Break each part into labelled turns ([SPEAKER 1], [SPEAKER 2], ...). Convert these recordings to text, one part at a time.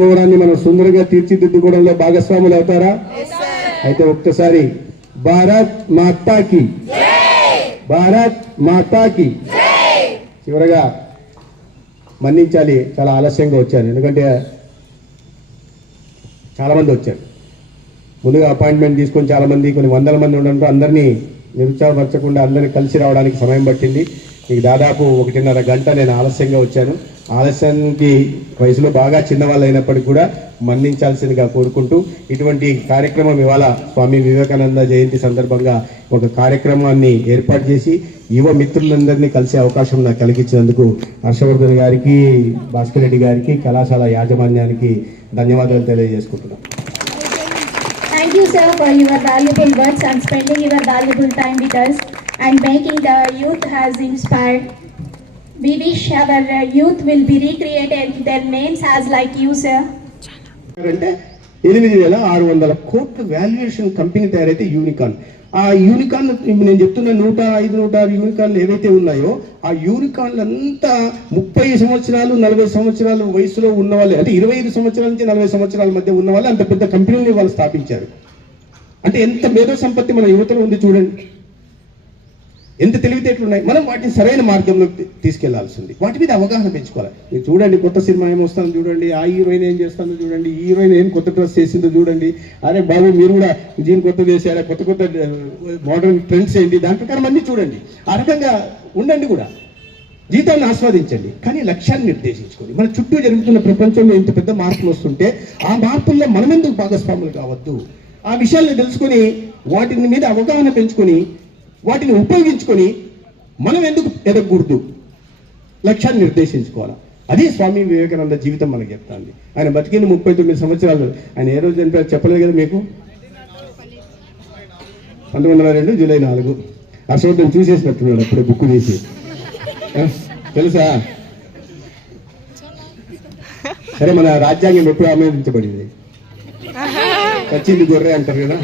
[SPEAKER 1] ధర్మవరాన్ని మనం సుందరంగా తీర్చిదిద్దుకోవడంలో భాగస్వాములు అవుతారా? అయితే ఒక్కసారి భారత్ మాతాకి. భారత్ మాతాకి. చివరగా మన్నించాలి. చాలా ఆలస్యంగా వచ్చాను. ఎందుకంటే చాలా మంది వచ్చారు. ముందుగా అపాయింట్మెంట్ తీసుకొని చాలా మంది కొన్ని వందల మంది ఉండడంతో అందరినీ నిరుత్సాహపరచకుండా అందరినీ కలిసి రావడానికి సమయం పట్టింది. మీకు దాదాపు ఒకటిన్నర గంట నేను ఆలస్యంగా వచ్చాను. ఆలస్యానికి వయసులో బాగా చిన్నవాళ్ళు అయినప్పటికీ కూడా మన్నించాల్సిందిగా కోరుకుంటూ ఇటువంటి కార్యక్రమం ఇవాళ స్వామి వివేకానంద జయంతి సందర్భంగా ఒక కార్యక్రమాన్ని ఏర్పాటు చేసి యువ మిత్రులందరినీ కలిసే అవకాశం నాకు కలిగించినందుకు హర్షవర్ధన్ గారికి భాస్కర్ రెడ్డి గారికి కళాశాల యాజమాన్యానికి ధన్యవాదాలు తెలియజేసుకుంటున్నాను
[SPEAKER 2] Thank you, sir, for your valuable words and spending your valuable time with us. And making the youth has inspired. We wish our uh, youth will be recreated their names as like you, sir.
[SPEAKER 1] ఎనిమిది వేల ఆరు వందల కోట్ల valuation company తయారైతే unicorn ఆ unicorn నేను చెప్తున్న నూట ఐదు నూట ఆరు యూనికాన్లు ఏవైతే ఉన్నాయో ఆ యూనికాన్లు అంతా ముప్పై సంవత్సరాలు నలభై సంవత్సరాలు వయసులో ఉన్న వాళ్ళే. అంటే ఇరవై ఐదు సంవత్సరాల నుంచి నలభై సంవత్సరాల మధ్య ఉన్న వాళ్ళు. అంత పెద్ద కంపెనీని వాళ్ళు స్థాపించారు. అంటే ఎంత మేధో సంపత్తి మన యువతలో ఉంది చూడండి. ఎంత తెలివితేటలు ఉన్నాయి మనం వాటిని సరైన మార్గంలో తీసుకెళ్ళాల్సింది. వాటి మీద అవగాహన పెంచుకోవాలి. మీరు చూడండి కొత్త సినిమా ఏమొస్తుందో చూడండి ఆ హీరోయిన్ ఏం చేస్తుందో చూడండి ఈ హీరోయిన్ ఏం కొత్త డ్రెస్ చేసిందో చూడండి. అరే బాబు మీరు కూడా జీన్ కొత్త చేశారా? కొత్త కొత్త మోడర్న్ ట్రెండ్స్ ఏంటి? దాని ప్రకారం అన్ని చూడండి. ఆ రకంగా ఉండండి కూడా. జీవితాన్ని ఆస్వాదించండి. కానీ లక్ష్యాన్ని నిర్దేశించుకోండి. మన చుట్టూ జరుగుతున్న ప్రపంచంలో ఇంత పెద్ద మార్పులు వస్తుంటే ఆ మార్పుల్లో మనం ఎందుకు భాగస్వాములు కావద్దు? ఆ విషయాలను తెలుసుకొని వాటిని మీద అవగాహన పెంచుకొని వాటిని ఉపయోగించుకొని మనం ఎందుకు ఎదగకూడదు? లక్ష్యాన్ని నిర్దేశించుకోవాలి? అదే స్వామి వివేకానంద జీవితం మనకు చెప్తాంది. ఆయన బతికింది ముప్పై తొమ్మిది సంవత్సరాలు. ఆయన ఏ రోజు చనిపోయారు చెప్పలేదు కదా మీకు? పంతొమ్మిది వందల రెండు జూలై నాలుగు. అశోకం చూసేసినట్టున్నాడు అప్పుడే బుక్ తీసి. తెలుసా? సరే మన రాజ్యాంగం ఎప్పుడు ఆమోదించబడింది. వచ్చింది గొర్రె అంటారు కదా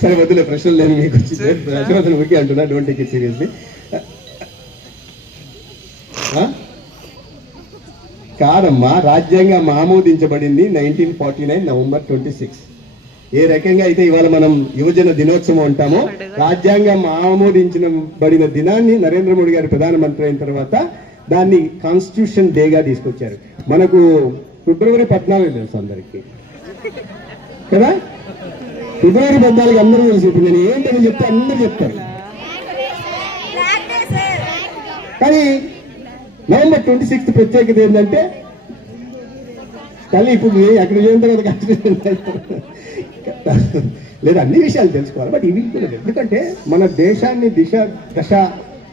[SPEAKER 1] సరే వద్దులే ప్రశ్నలు లేని మీకు వచ్చింది హర్షవర్ధన్ ఊరికే అంటున్నా డోంట్ టేక్ ఇట్ సీరియస్లీ కాదమ్మా రాజ్యాంగం ఆమోదించబడింది nineteen forty nine November twenty six. ఏ రకంగా అయితే ఇవాళ మనం యువజన దినోత్సవం అంటామో రాజ్యాంగం ఆమోదించిన బడిన దినాన్ని నరేంద్ర మోడీ గారు ప్రధానమంత్రి అయిన తర్వాత దాన్ని కాన్స్టిట్యూషన్ డేగా తీసుకొచ్చారు. మనకు ఫిబ్రవరి పద్నాలుగు తెలుసు అందరికీ. కదా? ఫిబ్రవరి పద్నాలుగు అందరూ తెలుసు ఇప్పుడు నేను ఏంటని చెప్తే అందరూ చెప్తారు. కానీ నవంబర్ ట్వంటీ సిక్స్త్ ప్రత్యేకత ఏంటంటే తల్లి ఇప్పుడు ఏ- అక్కడ చేయడం తర్వాత లేదా అన్ని విషయాలు తెలుసుకోవాలి బట్ ఇవి కూడా ఎందుకంటే మన దేశాన్ని దిశ దశ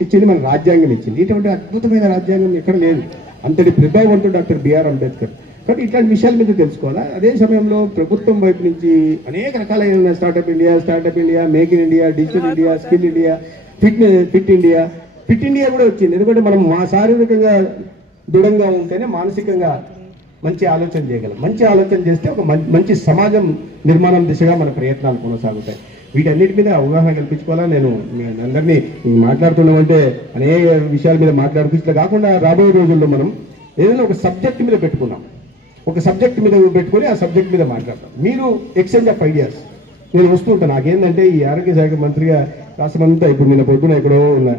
[SPEAKER 1] ఇచ్చింది మన రాజ్యాంగం ఇచ్చింది. ఇటువంటి అద్భుతమైన రాజ్యాంగం ఎక్కడ లేదు. అంతటి ప్రభావవంతుడు డాక్టర్ బిఆర్ అంబేద్కర్. కాబట్టి ఇట్లాంటి విషయాల మీద తెలుసుకోవాలా? అదే సమయంలో ప్రభుత్వం వైపు నుంచి అనేక రకాలైన startup India startup India make in India digital India skill India fit fit India fit India కూడా వచ్చింది. ఎందుకంటే మనం మా శారీరకంగా దృఢంగా ఉంటేనే మానసికంగా మంచి ఆలోచన చేయగలం. మంచి ఆలోచన చేస్తే ఒక మంచి సమాజం నిర్మాణం దిశగా మన ప్రయత్నాలు కొనసాగుతాయి. వీటన్నిటి మీద అవగాహన కల్పించుకోవాలా? నేను అందరినీ మాట్లాడుతున్నామంటే అనేక విషయాల మీద మాట్లాడుతూ ఇట్లా కాకుండా రాబోయే రోజుల్లో మనం ఏదైనా ఒక సబ్జెక్ట్ మీద పెట్టుకున్నాం. ఒక సబ్జెక్ట్ మీద పెట్టుకొని ఆ సబ్జెక్ట్ మీద మాట్లాడతాం మీరు ఎక్స్చేంజ్ ఆఫ్ ఐడియాస్ నేను వస్తూ ఉంటాను నాకేంటంటే ఈ ఆరోగ్య శాఖ మంత్రిగా రాష్ట్రమంతా ఇప్పుడు నిన్న పొద్దున ఎక్కడో ఉన్నా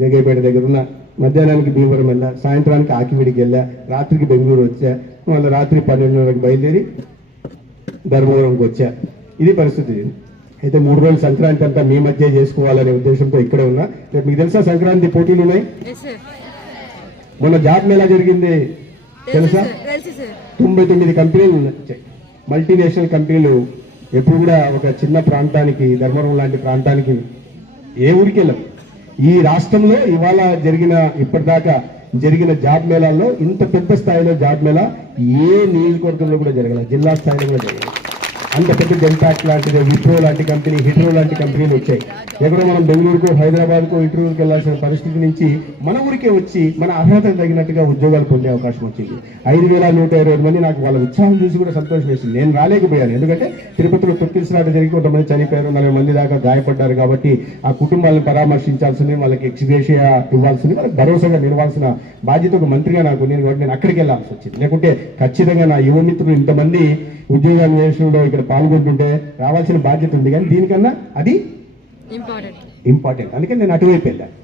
[SPEAKER 1] జగేపేట దగ్గర ఉన్న మధ్యాహ్నానికి భీమవరం వెళ్ళా సాయంత్రానికి ఆకివిడికి వెళ్ళా రాత్రికి బెంగళూరు వచ్చా మళ్ళీ రాత్రి పన్నెండున్నరకు బయలుదేరి ధర్మవరంకి వచ్చా. ఇది పరిస్థితి. అయితే మూడు రోజులు సంక్రాంతి అంతా మీ మధ్య చేసుకోవాలనే ఉద్దేశంతో ఇక్కడే ఉన్నా. రేపు మీకు తెలుసా సంక్రాంతి పోటీలు ఉన్నాయి? మొన్న జాబ్ మేళా జరిగింది? తెలుసా? తొంభై తొమ్మిది కంపెనీలు మల్టీనేషనల్ కంపెనీలు ఎప్పుడు కూడా ఒక చిన్న ప్రాంతానికి ధర్మవరం లాంటి ప్రాంతానికి ఏ ఊరికి వెళ్ళం ఈ రాష్ట్రంలో ఇవాళ జరిగిన ఇప్పటిదాకా జరిగిన జాబ్ మేళాల్లో ఇంత పెద్ద స్థాయిలో జాబ్ మేళా ఏ నియోజకవర్గంలో కూడా జరగలేదు. జిల్లా స్థాయిలో కూడా జరగలేదు. అంత పెద్ద జెన్పాక్ లాంటిది విప్రో లాంటి కంపెనీ హిట్రో లాంటి కంపెనీలు వచ్చాయి. ఎక్కడో మనం బెంగళూరుకు హైదరాబాద్కు ఇంటర్వ్యూకి వెళ్ళాల్సిన పరిస్థితి నుంచి మన ఊరికే వచ్చి మన అర్హతకు తగినట్టుగా ఉద్యోగాలు పొందే అవకాశం వచ్చింది. ఐదు వేల నూట ఇరవై ఐదు మంది నాకు వాళ్ళ ఉత్సాహం చూసి కూడా సంతోషం వేసింది నేను రాలేకపోయాను. ఎందుకంటే తిరుపతిలో తొక్కిసరాట జరిగి కొంతమంది చనిపోయారు నలభై మంది దాకా గాయపడ్డారు కాబట్టి ఆ కుటుంబాలను పరామర్శించాల్సింది వాళ్ళకి ఎక్స్గ్రేషియా ఇవ్వాల్సింది వాళ్ళకి భరోసాగా నిలవాల్సిన బాధ్యత ఒక మంత్రిగా నాకు నేను నేను అక్కడికి వెళ్ళాల్సి వచ్చింది. లేకుంటే ఖచ్చితంగా నా యువ మిత్రులు ఇంతమంది ఉద్యోగాన్వేషణలో ఇక్కడ. పాల్గొంటుంటే రావాల్సిన బాధ్యత ఉంది కానీ దీనికన్నా అది
[SPEAKER 3] ఇంపార్టెంట్.
[SPEAKER 1] అందుకని నేను అటువైపు వెళ్ళాను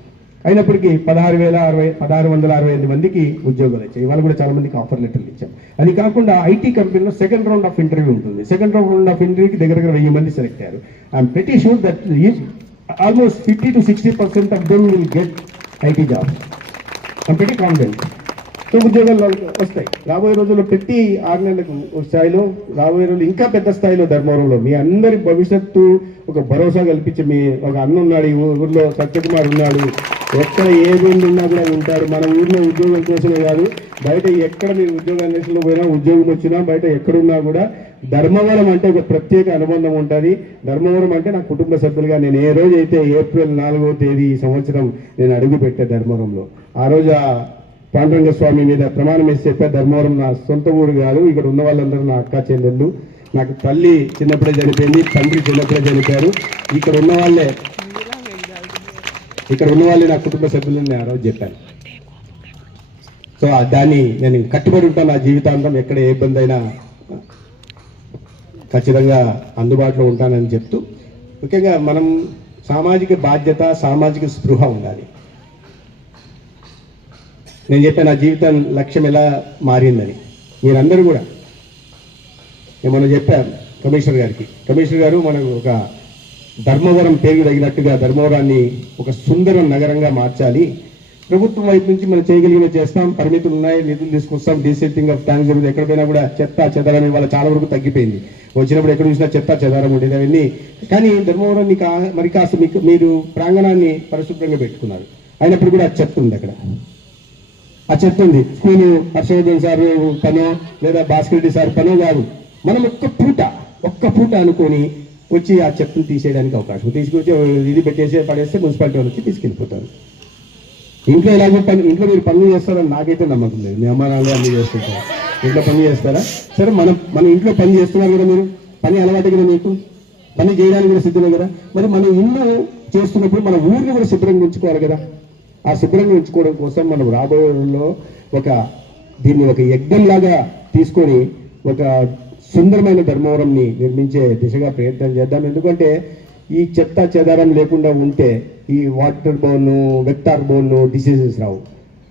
[SPEAKER 1] అయినప్పటికీ పదహారు వేల అరవై పదహారు వందల అరవై ఎనిమిది మందికి ఉద్యోగాలు వచ్చాయి. ఇవాళ కూడా చాలా మందికి ఆఫర్ లెటర్లు ఇచ్చాం. అది కాకుండా ఐటీ కంపెనీలో సెకండ్ రౌండ్ ఆఫ్ ఇంటర్వ్యూ ఉంటుంది. సెకండ్ రౌండ్ ఆఫ్ ఇంటర్వ్యూకి దగ్గర దగ్గర వెయ్యి మంది సెలెక్ట్ అయ్యారు. I'm pretty sure that almost fifty to sixty percent of them will get IT job I'm pretty confident ఉద్యోగాలు వస్తాయి. రాబోయే రోజుల్లో ప్రతి ఆరు నెలలకు స్థాయిలో రాబోయే రోజులు ఇంకా పెద్ద స్థాయిలో ధర్మవరంలో మీ అందరి భవిష్యత్తు ఒక భరోసా కల్పించి మీ ఒక అన్న ఉన్నాడు ఈ ఊర్లో సత్యకుమార్ ఉన్నాడు. ఎక్కడ ఏ ఊళ్ళు ఉన్నా కూడా ఉంటారు. మన ఊర్లో ఉద్యోగం కోసమే కాదు బయట ఎక్కడ మీరు ఉద్యోగ అన్వేషణలో పోయినా ఉద్యోగం వచ్చినా బయట ఎక్కడున్నా కూడా ధర్మవరం అంటే ఒక ప్రత్యేక అనుబంధం ఉంటుంది. ధర్మవరం అంటే నా కుటుంబ సభ్యులుగా నేను ఏ రోజు అయితే ఏప్రిల్ నాలుగో తేదీ ఈ సంవత్సరం నేను అడుగు పెట్టే ధర్మవరంలో. ఆ రోజు పాండురంగ స్వామి మీద ప్రమాణం వేసి చెప్పే ధర్మవరం నా సొంత ఊరు కాదు ఇక్కడ ఉన్న వాళ్ళందరూ నా అక్క చెల్లెళ్ళు. నాకు తల్లి చిన్నప్పుడే చనిపోయింది తండ్రి చిన్నప్పుడే చనిపోయారు. ఇక్కడ ఉన్న వాళ్ళే ఇక్కడ ఉన్న వాళ్ళే నా కుటుంబ సభ్యులని నేను ఆ రోజు చెప్పాను. సో దాన్ని నేను కట్టుబడి ఉంటాను నా జీవితాంతం ఎక్కడ ఏ ఇబ్బంది అయినా ఖచ్చితంగా అందుబాటులో ఉంటానని చెప్తూ ముఖ్యంగా మనం సామాజిక బాధ్యత సామాజిక స్పృహ ఉండాలి. నేను చెప్పాను నా జీవితం లక్ష్యం ఎలా మారిందని. మీరందరూ కూడా నేను మొన్న చెప్పాను కమిషనర్ గారికి. కమిషనర్ గారు మనకు ఒక ధర్మవరం పేరు తగినట్టుగా ధర్మవరాన్ని ఒక సుందర నగరంగా మార్చాలి. ప్రభుత్వం వైపు నుంచి మనం చేయగలిగిన చేస్తాం పరిమితులు ఉన్నాయి నిధులు తీసుకొస్తాం డీసెంటింగ్ ఆఫ్ ట్యాంక్స్ జరుగుతుంది ఎక్కడ పోయినా కూడా చెత్త చెదారం ఇవాళ చాలా వరకు తగ్గిపోయింది. వచ్చినప్పుడు ఎక్కడ చూసినా చెత్త చెదారం ఉండేది అవన్నీ. కానీ ధర్మవరాన్ని కా మరి కాస్త మీకు మీరు ప్రాంగణాన్ని పరిశుభ్రంగా పెట్టుకున్నారు. అయినప్పుడు కూడా చెత్త ఉంది అక్కడ. ఆ చెప్తుంది. స్కూల్ హర్షవర్ధన్ సార్ పనో లేదా భాస్కర్ రెడ్డి సార్ పనో కాదు. మనం ఒక్క పూట ఒక్క పూట అనుకొని వచ్చి ఆ చెప్పులు తీసేయడానికి అవకాశం. తీసుకొచ్చి ఇది పెట్టేసి పడేస్తే మున్సిపాలిటీ వాళ్ళు వచ్చి తీసుకెళ్ళిపోతారు. ఇంట్లో ఎలాగో పని ఇంట్లో మీరు పనులు చేస్తారని నాకైతే నమ్మకం లేదు. మీ అమ్మ నాన్న అన్ని చేస్తుంటారు. ఇంట్లో పని చేస్తారా? సరే మనం మన ఇంట్లో పని చేస్తున్నారు కదా మీరు. పని అలవాటు కదా మీకు. పని చేయడానికి కూడా సిద్ధమే కదా. మరి మనం ఇల్లు చేస్తున్నప్పుడు మన ఊరిని కూడా శుభ్రంగా ఉంచుకోవాలి కదా. ఆ శుభ్రంగా ఉంచుకోవడం కోసం మనం రాబోయే రోజుల్లో ఒక దీన్ని ఒక యజ్ఞంలాగా తీసుకొని ఒక సుందరమైన ధర్మవరంని నిర్మించే దిశగా ప్రయత్నం చేద్దాం. ఎందుకంటే ఈ చెత్త చెదారం లేకుండా ఉంటే ఈ water borne vector borne diseases రావు.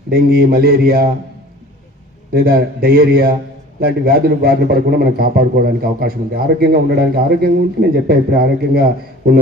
[SPEAKER 1] డెంగీ మలేరియా లేదా డయేరియా లాంటి వ్యాధులు బారిన పడకుండా మనం కాపాడుకోవడానికి అవకాశం ఉంది. ఆరోగ్యంగా ఉండడానికి ఆరోగ్యంగా ఉంటే నేను చెప్పాను ఇప్పుడు ఆరోగ్యంగా ఉన్న